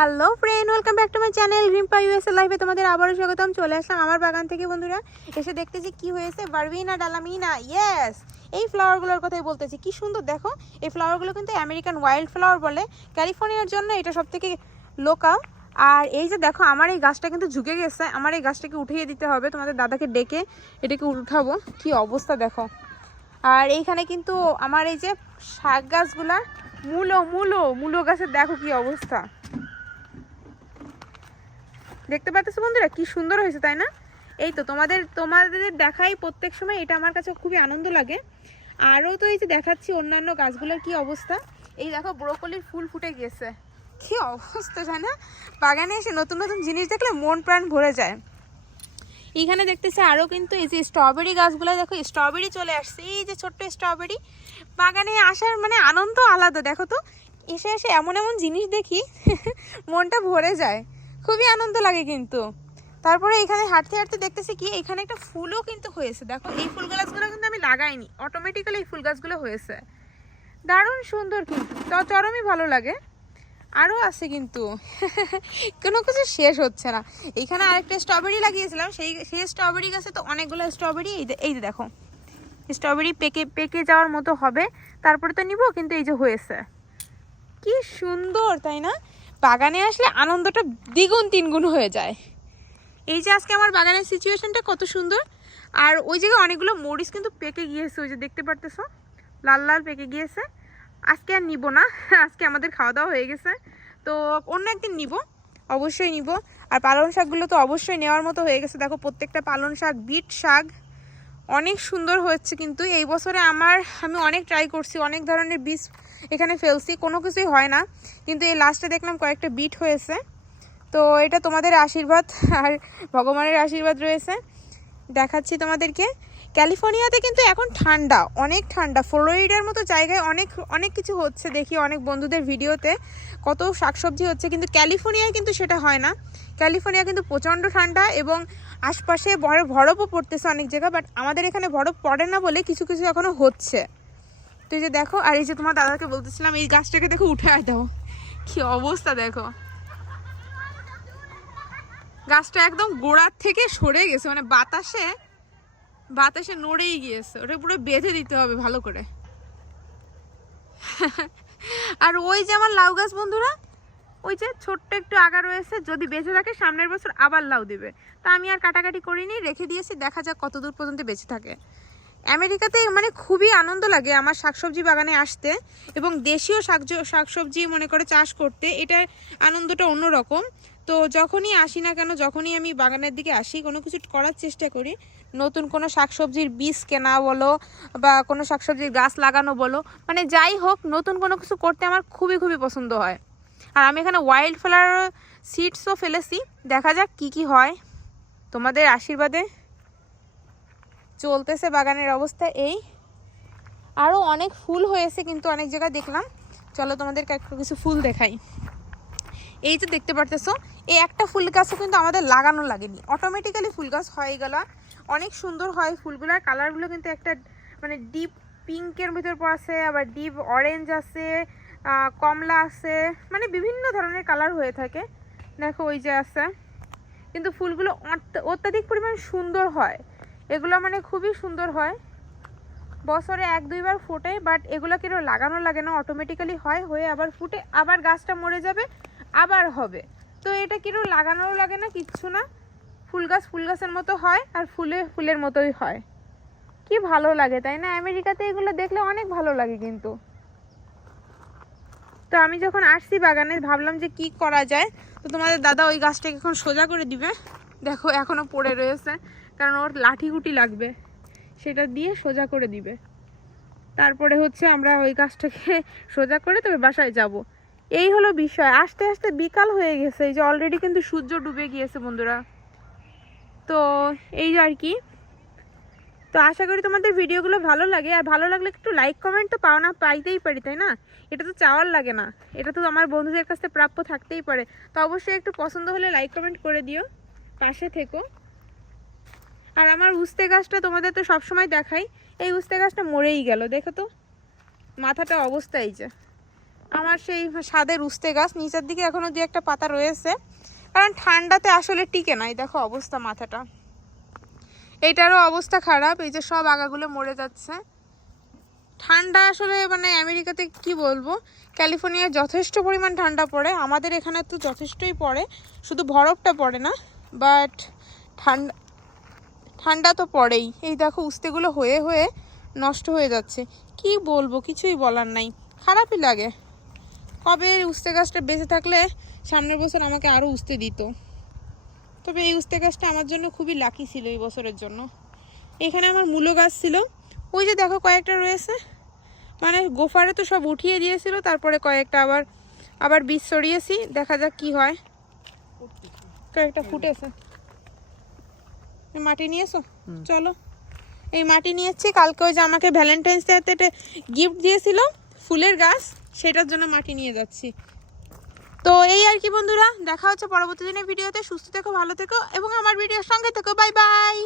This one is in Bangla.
Hello friend welcome back to my channel Rimpa USA লাইভে তোমাদের আবারও স্বাগতম। চলে আসলাম আমার বাগান থেকে, বন্ধুরা। এসে দেখতেছি কি হয়েছে। বারবিনা ডালামিনা ইয়েস এই ফ্লাওয়ারগুলোর কথাই বলতেছি। কি সুন্দর, দেখো। এই ফ্লাওয়ারগুলো কিন্তু আমেরিকান ওয়াইল্ড ফ্লাওয়ার বলে। ক্যালিফোর্নিয়ার জন্য এটা সব থেকে লোকাল আর এই যে দেখো, আমার এই গাছটা কিন্তু ঝুঁকে গেছে। আমার এই গাছটাকে উঠিয়ে দিতে হবে। তোমাদের দাদাকে ডেকে এটাকে উঠাবো। কি অবস্থা, দেখো। আর এইখানে কিন্তু আমার এই যে শাক গাছগুলা, মূলো মূলো মূলো গাছের, দেখো কি অবস্থা। দেখতে পাচ্ছ বন্ধুরা, কি সুন্দর হয়েছে, তাই না? এই তো তোমাদের তোমাদের দেখাই প্রত্যেক সময়, এটা আমার কাছে খুবই আনন্দ লাগে। আরও তো এই যে দেখাচ্ছি অন্যান্য গাছগুলোর কি অবস্থা। এই দেখো, ব্রোকলির ফুল ফুটে গিয়েছে। কি অবস্থা, তাই না? বাগানে এসে নতুন নতুন জিনিস দেখলে মন প্রাণ ভরে যায়। এইখানে দেখতেছে আরও কিন্তু এই যে স্ট্রবেরি গাছগুলো, দেখো, স্ট্রবেরি চলে আসছে। এই যে ছোট্ট স্ট্রবেরি। বাগানে আসার মানে আনন্দ আলাদা, দেখো তো। এসে এসে এমন এমন জিনিস দেখি, মনটা ভরে যায়। খুবই আনন্দ লাগে কিন্তু। তারপরে এখানে হাঁটতে হাঁটতে দেখতেছি কি, এখানে একটা ফুলও কিন্তু হয়েছে। দেখো, এই ফুল গাছগুলো কিন্তু আমি লাগাইনি। অটোমেটিক্যালি এই ফুল গাছগুলো হয়েছে। দারুণ সুন্দর কিন্তু। চরমই ভালো লাগে। আরও আছে কিন্তু। কোনো কিছু শেষ হচ্ছে না। এখানে আরেকটা স্ট্রবেরি লাগিয়েছিলাম। সেই সেই স্ট্রবেরি গাছে তো অনেকগুলো স্ট্রবেরি এই যে দেখো। স্ট্রবেরি পেকে পেকে যাওয়ার মতো হবে। তারপরে তো নিব, কিন্তু এই যে হয়েছে। কি সুন্দর, তাই না? বাগানে আসলে আনন্দটা দ্বিগুণ তিনগুণ হয়ে যায়। এই যে আজকে আমার বাগানের সিচুয়েশনটা কত সুন্দর। আর ওই জায়গায় অনেকগুলো মরিচ কিন্তু পেকে গিয়েছে, ওই যে দেখতে পারতেছো? লাল লাল পেকে গিয়েছে। আজকে আর নিব না, আজকে আমাদের খাওয়া দাওয়া হয়ে গেছে। তো অন্য একদিন নিব, অবশ্যই নিব। আর পালং শাকগুলো তো অবশ্যই নেওয়ার মতো হয়ে গেছে। দেখো, প্রত্যেকটা পালং শাক, বিট শাক অনেক সুন্দর হচ্ছে কিন্তু এই বছরে আমার, আমি অনেক ট্রাই করছি, অনেক ধরনের বীজ এখানে ফেলছি, কোনো কিছুই হয় না। কিন্তু এই লাস্টে দেখলাম কয়েকটা বিট হয়েছে। তো এটা তোমাদের আশীর্বাদ, আর ভগবানের আশীর্বাদ রয়েছে। দেখাচ্ছি তোমাদেরকে। ক্যালিফোর্নিয়াতে কিন্তু এখন ঠান্ডা, অনেক ঠান্ডা। ফ্লোরিডার মতো জায়গায় অনেক অনেক কিছু হচ্ছে দেখি, অনেক বন্ধুদের ভিডিওতে। কত শাকসবজি হচ্ছে, কিন্তু ক্যালিফোর্নিয়ায় কিন্তু সেটা হয় না। ক্যালিফোর্নিয়া কিন্তু প্রচণ্ড ঠান্ডা এবং আশপাশে বরফ বরফও পড়তেছে অনেক জায়গা বাট আমাদের এখানে বরফ পড়ে না বলে কিছু কিছু এখনও হচ্ছে। তো এই যে দেখো, আর এই যে তোমার দাদাকে বলতেছিলাম, এই গাছটাকে দেখো উঠে আয় দাও। কি অবস্থা দেখো। গাছটা একদম গোড়ার থেকে সরে গেছে মানে বাতাসে বাতাসে নড়েই গিয়েছে। ওটা পুরো বেঁধে দিতে হবে ভালো করে। আর ওই যে আমার লাউ গাছ বন্ধুরা, ওই যে ছোট্ট একটু আগা রয়েছে, যদি বেঁচে থাকে সামনের বছর আবার লাউ দেবে। তা আমি আর কাটাকাটি করিনি, রেখে দিয়েছি, দেখা যাক কত দূর পর্যন্ত বেঁচে থাকে। আমেরিকাতে মানে খুবই আনন্দ লাগে আমার শাকসবজি বাগানে আসতে, এবং দেশীয় শাক শাকসবজি মনে করে চাষ করতে এটার আনন্দটা অন্যরকম। তো যখনই আসি না কেন, যখনই আমি বাগানের দিকে আসি, কোনো কিছু করার চেষ্টা করি। নতুন কোনো শাকসবজির বীজ কেনা বলো বা কোনো শাকসবজির গাছ লাগানো বলো মানে যাই হোক, নতুন কোনো কিছু করতে আমার খুবই খুবই পছন্দ হয়। আর আমি এখানে ওয়াইল্ড ফ্লাওয়ার সিডসও ফেলেছি। দেখা যাক কি কি হয়। তোমাদের আশীর্বাদে চলতেছে বাগানের অবস্থা এই। আরও অনেক ফুল হয়েছে, কিন্তু অনেক জায়গায় দেখলাম। চলো তোমাদেরকে একটু কিছু ফুল দেখাই। এই যে দেখতে পারতেছো, এই একটা ফুল গাছও কিন্তু আমাদের লাগানো লাগেনি। অটোমেটিক্যালি ফুল গাছ হয়ে গেল। অনেক সুন্দর হয় ফুলগুলোর। কালারগুলো কিন্তু একটা মানে ডিপ পিঙ্কের ভিতর আছে আবার ডিপ অরেঞ্জ আছে কমলা আছে মানে বিভিন্ন ধরনের কালার হয়ে থাকে। দেখো ওই যে আছে। কিন্তু ফুলগুলো অত্য- অত্যাধিক পরিমাণ সুন্দর হয়। এগুলো মানে খুবই সুন্দর হয়। বছরে এক, দুইবার ফোটে বাট এগুলো কেন লাগানো লাগে না? অটোমেটিক্যালি হয়, হয়ে আবার ফুটে, আবার গাছটা মরে যাবে। আবার হবে। তো এটা কিরো লাগানোও লাগে না? কিচ্ছু না। ফুল গাছ ফুল গাছের মতো হয় আর ফুলে ফুলের মতোই হয়। কি ভালো লাগে, তাই না? আমেরিকাতে এগুলো দেখলে অনেক ভালো লাগে কিন্তু। তো আমি যখন আসছি বাগানে, ভাবলাম যে কি করা যায়। তো তোমাদের দাদা ওই গাছটাকে এখন সোজা করে দিবে। দেখো, এখনও পড়ে রয়েছে। কারণ ওর লাঠি গুটি লাগবে। সেটা দিয়ে সোজা করে দিবে। তারপরে হচ্ছে আমরা ওই গাছটাকে সোজা করে তবে বাসায় যাব। এই হলো বিষয়। আস্তে আস্তে বিকাল হয়ে গেছে। এই যে অলরেডি কিন্তু সূর্য ডুবে গিয়েছে বন্ধুরা। তো এই আর কি। তো আশা করি তোমাদের ভিডিওগুলো ভালো লাগে। আর ভালো লাগলে একটু লাইক কমেন্ট তো পাও না, পাইতেই পারি, তাই না? এটা তো চাওয়ার লাগে না। এটা তো আমার বন্ধুদের কাছ প্রাপ্য থাকতেই পারে। তো অবশ্যই একটু পছন্দ হলে লাইক কমেন্ট করে দিও। পাশে থেকো। আর আমার উস্তে গাছটা তোমাদের তো সবসময় দেখাই। এই উস্তে গাছটা মরেই গেল, দেখো তো। মাথাটা অবস্থা এই যে। আমার সেই স্বাদের উস্তে গাছ, নিচের দিকে এখনও দু একটা পাতা রয়েছে। কারণ ঠান্ডাতে আসলে টিকে নাই দেখো অবস্থা মাথাটা। এইটারও অবস্থা খারাপ, এই যে সব আগাগুলো মরে যাচ্ছে। ঠান্ডা আসলে মানে আমেরিকাতে কি বলব? ক্যালিফোর্নিয়ায় যথেষ্ট পরিমাণ ঠান্ডা পড়ে, আমাদের এখানে তো যথেষ্টই পড়ে। শুধু বরফটা পড়ে না বাট ঠান্ডা ঠান্ডা তো পড়েই। এই দেখো উস্তেগুলো হয়ে হয়ে নষ্ট হয়ে যাচ্ছে। কি বলব, কিছুই বলার নাই। খারাপই লাগে। কবে উস্তে গাছটা বেঁচে থাকলে সামনের বছর আমাকে আরও উস্তে দিত। তবে এই উস্তে গাছটা আমার জন্য খুবই লাকি ছিল এই বছরের জন্য। এখানে আমার মূলো গাছ ছিল। ওই যে দেখো কয়েকটা রয়েছে। মানে গোফারে তো সব উঠিয়ে দিয়েছিল তারপরে কয়েকটা আবার আবার বীজ সরিয়েছি। দেখা যাক কি হয়। কয়েকটা ফুটেছে। মাটি নিয়েছো? চলো। এই মাটি নিয়েছি কালকে ওই যে আমাকে ভ্যালেন্টাইন্স ডেতে গিফট দিয়েছিল ফুলের গাছ। সেটার জন্য মাটি নিয়ে যাচ্ছি। তো এই আর কি বন্ধুরা, দেখা হচ্ছে পরবর্তী দিনের ভিডিওতে। সুস্থ থেকো, ভালো থেকো, এবং আমার ভিডিওর সঙ্গে থেকো। Bye bye!